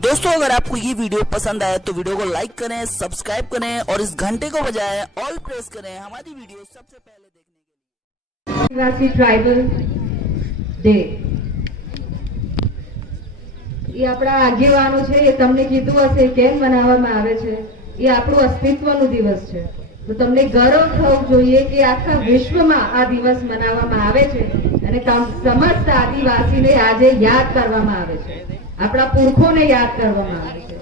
दोस्तों अगर आपको ये वीडियो पसंद आया तो वीडियो को लाइक करें सब्सक्राइब करें और इस घंटे को बजाय ऑल प्रेस करें हमारी वीडियो सबसे पहले देखने के लिए આદિવાસી ટ્રાઇબલ ડે એ આપણા આગેવાનો છે એ તમને કીધું હશે કેમ મનાવવામાં આવે છે એ આપણું અસ્તિત્વનો દિવસ છે તો તમને ગૌરવ થવું જોઈએ કે આખા વિશ્વમાં આ દિવસ મનાવવામાં આવે છે અને સમસ્ત આદિવાસીને આજે યાદ કરવામાં આવે છે. આપણા પુરખોને યાદ કરવામાં આવે છે.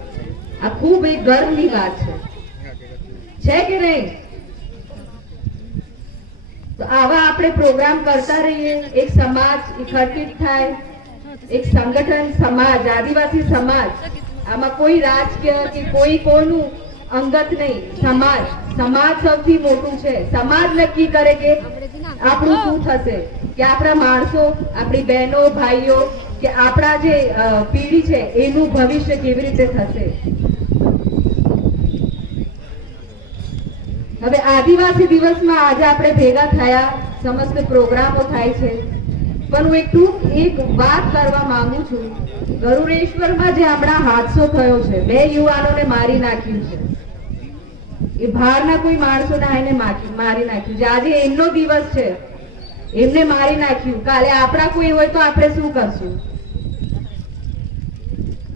આ ખૂબ એક ગર્વની વાત છે. છે કે નહીં? તો આવા આપણે પ્રોગ્રામ કરતા રહીએ. એક સમાજ એકત્રિત થાય. એક સંગઠન, સમાજ, આદિવાસી સમાજ. આમાં કોઈ રાજકીય કે કોઈ કોનું અંગત નહીં, સમાજ. સમાજ સૌથી મોટું છે. સમાજ નક્કી કરે કે આપણું શું થશે. કે આપણા માણસો, આપણી બહેનો, ભાઈઓ, કે આપણા જે પેઢી છે, એનું ભવિષ્ય કેવી રીતે થશે? હવે આદિવાસી દિવસમાં આજે આપણે ભેગા થયા, સમસ્ત પ્રોગ્રામો થાય છે. પણ હું એક ટૂંક એક વાત કરવા માંગુ છું. ગરુડેશ્વરમાં જે હમણાં હાદસો થયો છે, બે યુવાનોને મારી નાખ્યું છે. એ બહારના કોઈ માણસોને મારી મારી નાખ્યું. જે આજે એમનો દિવસ છે, એમને મારી નાખ્યું. કાલે આપણા કોઈ હોય તો આપણે શું કરશું?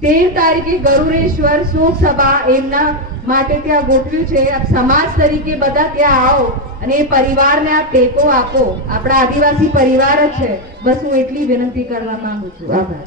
તેર તારીખે ગરુડેશ્વર શોક સભા એમના માટે ત્યાં ગોઠવ્યું છે. સમાજ તરીકે બધા ત્યાં આવો અને એ પરિવારને આ ટેકો આપો. આપણા આદિવાસી પરિવાર જ છે. બસ હું એટલી વિનંતી કરવા માંગુ છું. આભાર.